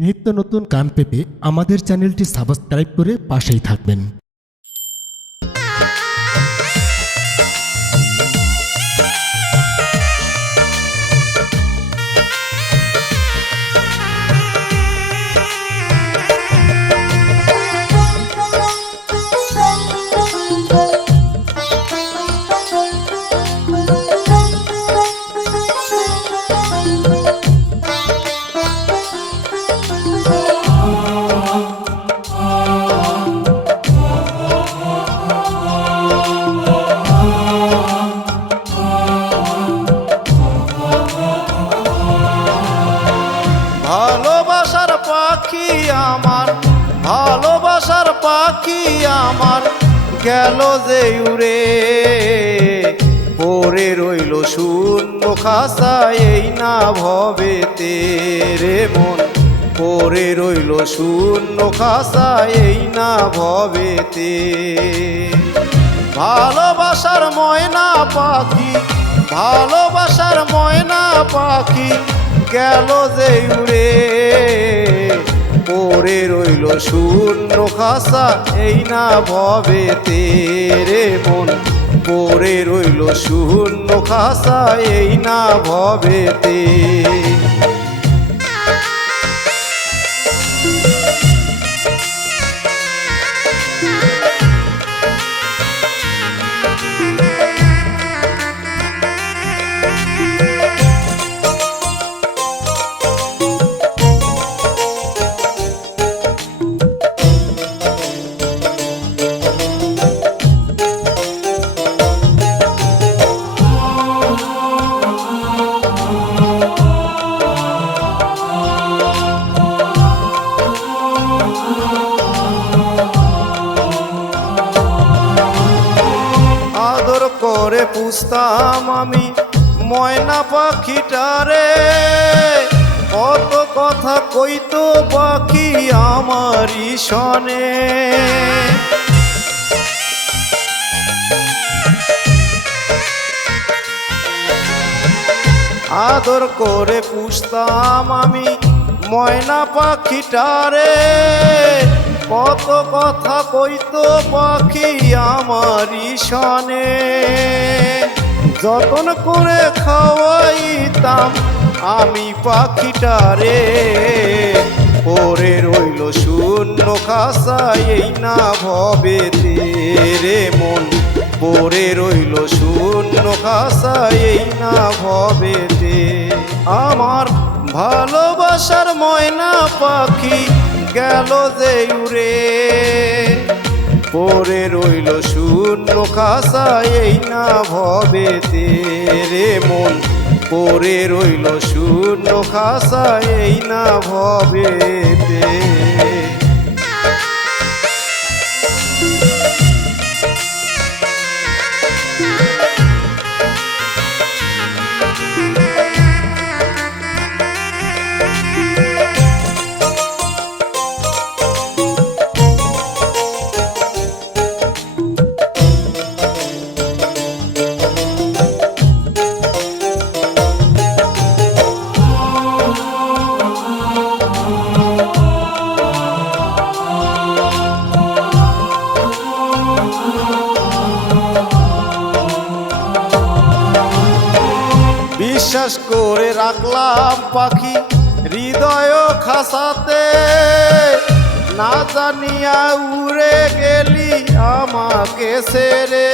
নিত্য নতুন গান পেতে আমাদের চ্যানেলটি সাবস্ক্রাইব করে পাশেই থাকবেন। গেল যে উড়ে পরে রইল শূন্য খাসা এই না ভবে তেরে মন। পরে রইল শূন্য খাসা এই না ভবে তে ভালোবাসার ময়না পাখি, ভালোবাসার ময়না পাখি গেল যে উড়ে পরে রইল শূন্য খাসা, এই না ভবে তেরে মন। পরে রইল শূন্য খাসা, এই না ভবে তে করে পুষতাম আমি ময়না পাখিটারে। কত কথা কইতো পাখি আমারই সনে আদর করে পুষতাম আমি ময়না পাখিটারে। কত কথা কইতো পাখি আমারই সনে যতন করে খাওয়াইতাম আমি পাখিটারে, পরে রইল শূন্য খাসা এই না ভবে রে মন। পরে রইল শূন্য খাসা এই না ভবে আমার ভালোবাসার ময়না পাখি গেল যে উরে পরে রইল শূন্য খাসা এই না ভবে রে মন। পরে রইল শূন্য খাসা এই না ভবে বিশ্বাস করে রাখলাম পাখি হৃদয় খাসাতে। না জানিয়া উড়ে গেলি আমাকে সেরে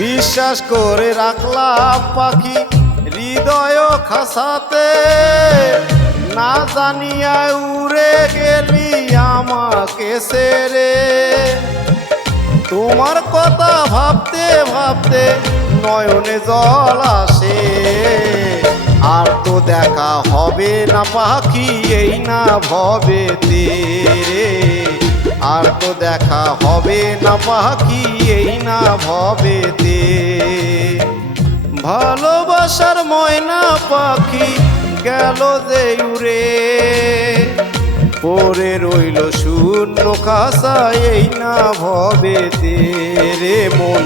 বিশ্বাস করে রাখলাম পাখি হৃদয় খাসাতে। না জানিয়া উড়ে গেলি আমাকে সেরে। তোমার কথা ভাবতে ভাবতে নয়নে জল আসে। আর তো দেখা হবে না পাখি এই না ভবে তেরে। আর তো দেখা হবে না পাখি এই না ভবে তে ভালোবাসার ময়না পাখি গেল যে উড়ে। পরে রইল শূন্য খাসা এই না ভবে রে মন।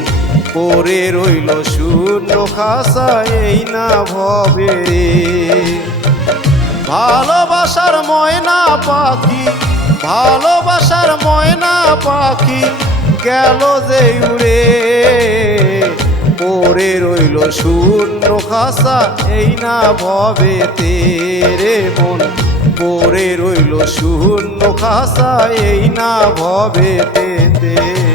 পরে রইল শূন্য খাসা এই না ভবে ভালোবাসার ময়না পাখি, ভালোবাসার ময়না পাখি গেল যে উড়ে। পরে রইল শূন্য খাসা এই না ভবে তেরে মন। পরে রইল শূন্য খাসা এই না ভবে তে